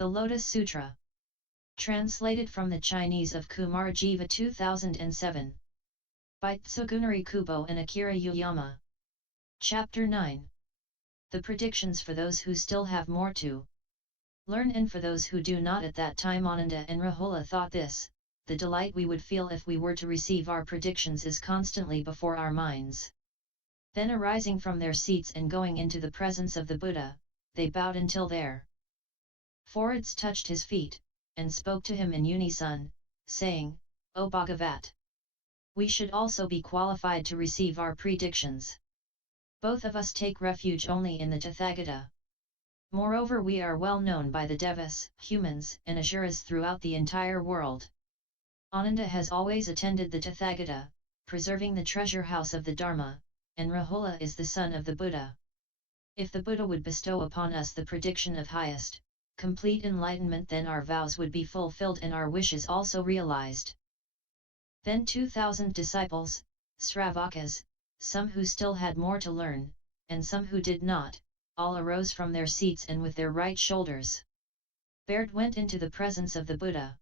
The Lotus Sutra. Translated from the Chinese of Kumarajiva 2007. By Tsugunari Kubo and Akira Yuyama. Chapter 9. The predictions for those who still have more to learn and for those who do not. At that time Ananda and Rahula thought this, the delight we would feel if we were to receive our predictions is constantly before our minds. Then arising from their seats and going into the presence of the Buddha, they bowed until their foreheads touched his feet, and spoke to him in unison, saying, O Bhagavat! We should also be qualified to receive our predictions. Both of us take refuge only in the Tathagata. Moreover, we are well known by the Devas, Humans, and Asuras throughout the entire world. Ananda has always attended the Tathagata, preserving the treasure house of the Dharma, and Rahula is the son of the Buddha. If the Buddha would bestow upon us the prediction of highest, complete enlightenment, then our vows would be fulfilled and our wishes also realized. Then 2,000 disciples, Sravakas, some who still had more to learn, and some who did not, all arose from their seats and with their right shoulders bared went into the presence of the Buddha.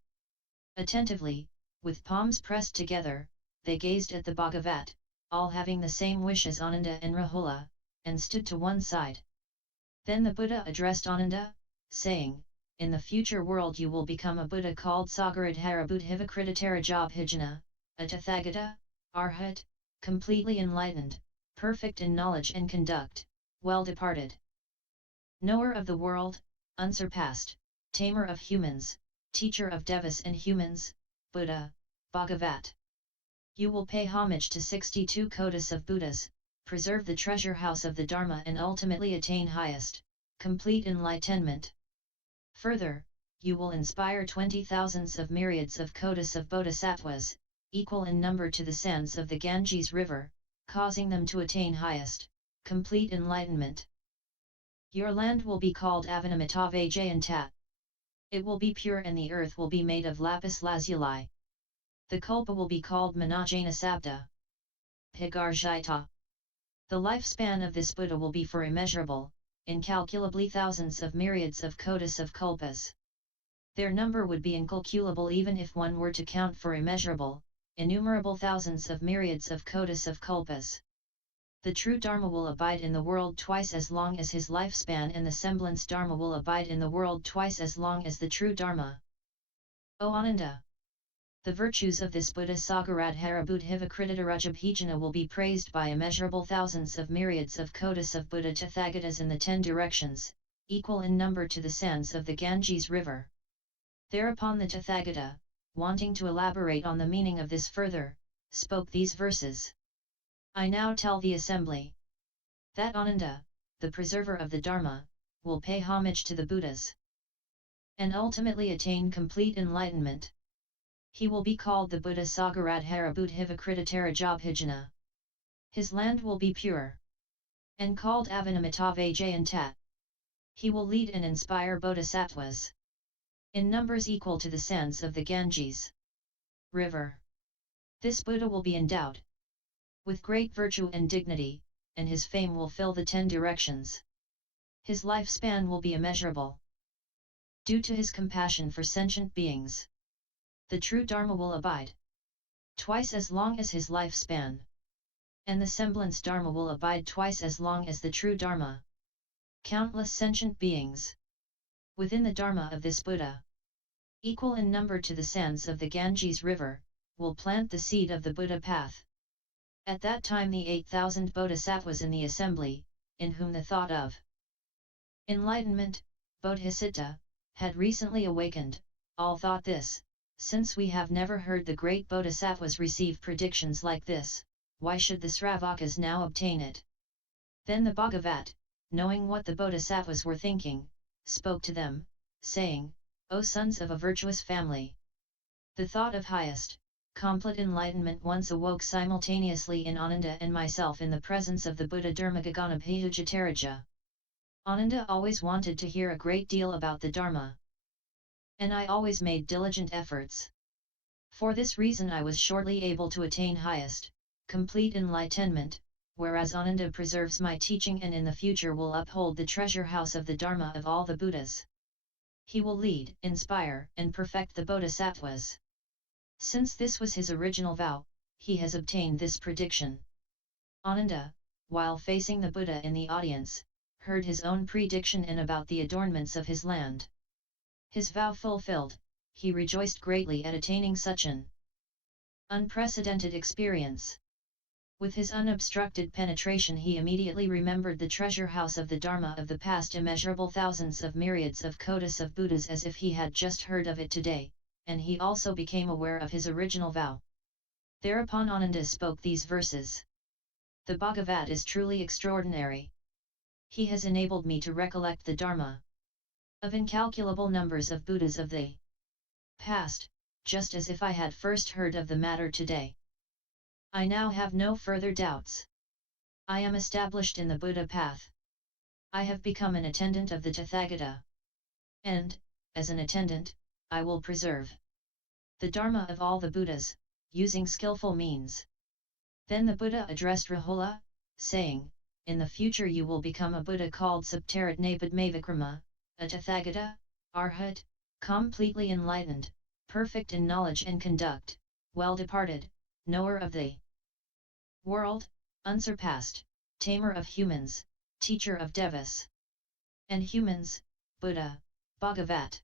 Attentively, with palms pressed together, they gazed at the Bhagavat, all having the same wish as Ananda and Rahula, and stood to one side. Then the Buddha addressed Ananda, saying, in the future world you will become a Buddha called Sagara-dharabuddhivikriditarajabhijna, a Tathagata, Arhat, completely enlightened, perfect in knowledge and conduct, well departed. Knower of the world, unsurpassed, Tamer of Humans, teacher of Devas and Humans, Buddha, Bhagavat. You will pay homage to 62 kotis of Buddhas, preserve the treasure house of the Dharma and ultimately attain highest, complete enlightenment. Further, you will inspire 20,000s of myriads of kotis of bodhisattvas, equal in number to the sands of the Ganges river, causing them to attain highest, complete enlightenment. Your land will be called Avanamitavaijayanta. It will be pure and the earth will be made of lapis lazuli. The kalpa will be called ManojnaSabda. Pigarjita. The lifespan of this Buddha will be for immeasurable, incalculably thousands of myriads of kotis of kalpas. Their number would be incalculable even if one were to count for immeasurable, innumerable thousands of myriads of kotis of kalpas. The true Dharma will abide in the world twice as long as his lifespan, and the semblance Dharma will abide in the world twice as long as the true Dharma. O Ananda! The virtues of this Buddha Sagara-dharabuddhivikriditarajabhijna will be praised by immeasurable thousands of myriads of kotis of Buddha Tathagatas in the 10 directions, equal in number to the sands of the Ganges river. Thereupon the Tathagata, wanting to elaborate on the meaning of this further, spoke these verses. I now tell the assembly that Ananda, the preserver of the Dharma, will pay homage to the Buddhas and ultimately attain complete enlightenment. He will be called the Buddha Sagara-dharabuddhivikriditarajabhijna. His land will be pure and called Avanamitavaijayanta. He will lead and inspire bodhisattvas in numbers equal to the sands of the Ganges river. This Buddha will be endowed with great virtue and dignity, and his fame will fill the 10 directions. His lifespan will be immeasurable. Due to his compassion for sentient beings, the true Dharma will abide twice as long as his lifespan, and the semblance Dharma will abide twice as long as the true Dharma. Countless sentient beings within the Dharma of this Buddha, equal in number to the sands of the Ganges river, will plant the seed of the Buddha path. At that time the 8,000 bodhisattvas in the assembly, in whom the thought of enlightenment, bodhisattva, had recently awakened, all thought this, since we have never heard the great bodhisattvas receive predictions like this, why should the Sravakas now obtain it? Then the Bhagavat, knowing what the bodhisattvas were thinking, spoke to them, saying, O sons of a virtuous family! The thought of highest, complete enlightenment once awoke simultaneously in Ananda and myself in the presence of the Buddha Dharmagagana. Ananda always wanted to hear a great deal about the Dharma, and I always made diligent efforts. For this reason I was shortly able to attain highest, complete enlightenment, whereas Ananda preserves my teaching and in the future will uphold the treasure house of the Dharma of all the Buddhas. He will lead, inspire, and perfect the bodhisattvas. Since this was his original vow, he has obtained this prediction. Ananda, while facing the Buddha in the audience, heard his own prediction and about the adornments of his land. His vow fulfilled, he rejoiced greatly at attaining such an unprecedented experience. With his unobstructed penetration he immediately remembered the treasure house of the Dharma of the past immeasurable thousands of myriads of kotis of Buddhas as if he had just heard of it today, and he also became aware of his original vow. Thereupon Ananda spoke these verses. The Bhagavat is truly extraordinary. He has enabled me to recollect the Dharma of incalculable numbers of Buddhas of the past, just as if I had first heard of the matter today. I now have no further doubts. I am established in the Buddha path. I have become an attendant of the Tathagata. And, as an attendant, I will preserve the Dharma of all the Buddhas, using skillful means. Then the Buddha addressed Rahula, saying, in the future you will become a Buddha called Saptaratnabhadmavikrama, a Tathagata, Arhat, completely enlightened, perfect in knowledge and conduct, well departed, knower of the world, unsurpassed, Tamer of Humans, teacher of Devas and Humans, Buddha, Bhagavat.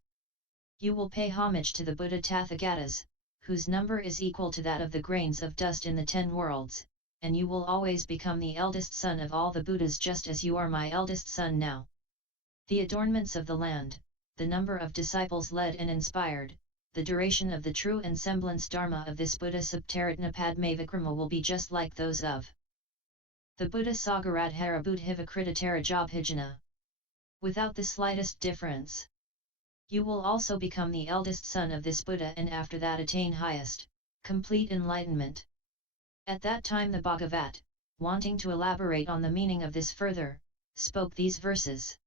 You will pay homage to the Buddha Tathagatas, whose number is equal to that of the grains of dust in the 10 worlds, and you will always become the eldest son of all the Buddhas just as you are my eldest son now. The adornments of the land, the number of disciples led and inspired, the duration of the true and semblance Dharma of this Buddha Saptaratnapadmavikrama will be just like those of the Buddha Sagara-dharabuddhivikriditarajabhijna. Without the slightest difference. You will also become the eldest son of this Buddha and after that attain highest, complete enlightenment. At that time the Bhagavat, wanting to elaborate on the meaning of this further, spoke these verses.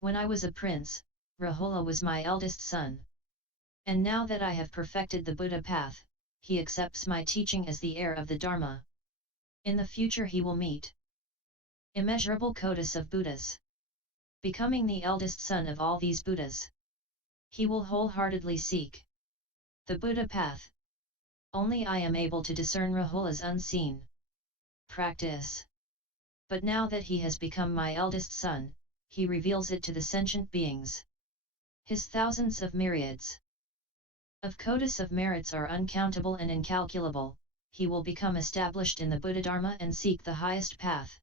When I was a prince, Rahula was my eldest son. And now that I have perfected the Buddha path, he accepts my teaching as the heir of the Dharma. In the future he will meet immeasurable kotis of Buddhas. Becoming the eldest son of all these Buddhas, he will wholeheartedly seek the Buddha path. Only I am able to discern Rahula's unseen practice. But now that he has become my eldest son, he reveals it to the sentient beings. His thousands of myriads of kotis of merits are uncountable and incalculable. He will become established in the Buddha Dharma and seek the highest path.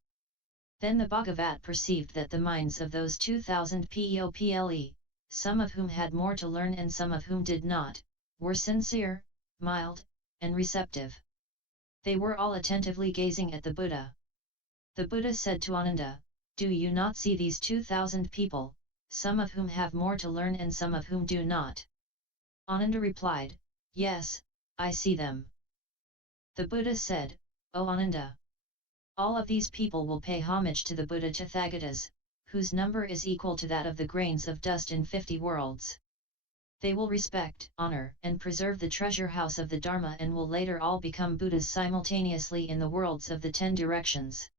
Then the Bhagavat perceived that the minds of those 2000 people, some of whom had more to learn and some of whom did not, were sincere, mild, and receptive. They were all attentively gazing at the Buddha. The Buddha said to Ananda, do you not see these 2000 people, some of whom have more to learn and some of whom do not? Ananda replied, yes, I see them. The Buddha said, O Ananda, all of these people will pay homage to the Buddha Tathagatas, whose number is equal to that of the grains of dust in 50 worlds. They will respect, honor, and preserve the treasure house of the Dharma and will later all become Buddhas simultaneously in the worlds of the 10 directions.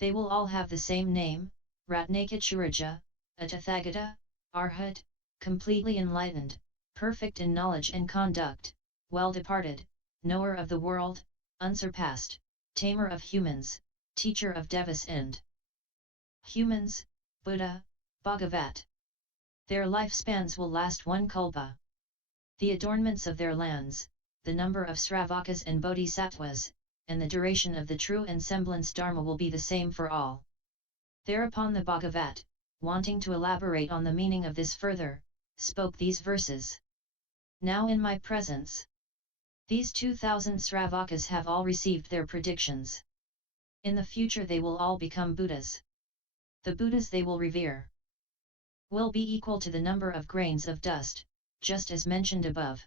They will all have the same name, Ratnakachuraja, a Tathagata, Arhat, completely enlightened, perfect in knowledge and conduct, well departed, knower of the world, unsurpassed, Tamer of Humans, teacher of Devas and Humans, Buddha, Bhagavat. Their lifespans will last 1 kalpa. The adornments of their lands, the number of Sravakas and bodhisattvas, and the duration of the true and semblance Dharma will be the same for all. Thereupon the Bhagavat, wanting to elaborate on the meaning of this further, spoke these verses. Now in my presence, these 2000 Sravakas have all received their predictions. In the future they will all become Buddhas. The Buddhas they will revere will be equal to the number of grains of dust, just as mentioned above.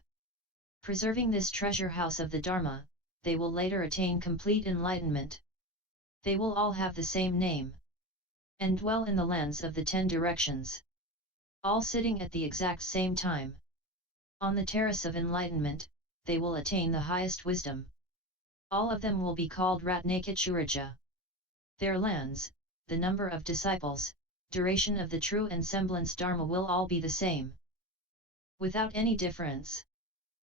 Preserving this treasure house of the Dharma, they will later attain complete enlightenment. They will all have the same name, and dwell in the lands of the 10 directions. All sitting at the exact same time. On the terrace of enlightenment, they will attain the highest wisdom. All of them will be called Ratnakachuraja. Their lands, the number of disciples, duration of the true and semblance Dharma will all be the same, without any difference.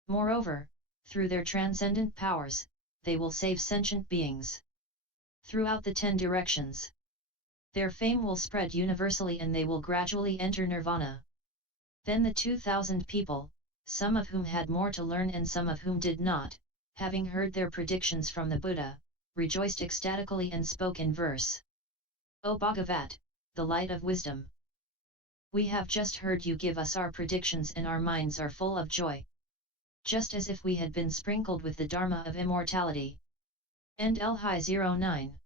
Moreover, through their transcendent powers, they will save sentient beings throughout the 10 directions. Their fame will spread universally and they will gradually enter nirvana. Then the 2,000 people, some of whom had more to learn and some of whom did not, having heard their predictions from the Buddha, rejoiced ecstatically and spoke in verse. O Bhagavat, the light of wisdom! We have just heard you give us our predictions and our minds are full of joy, just as if we had been sprinkled with the Dharma of immortality. End L-Hi 09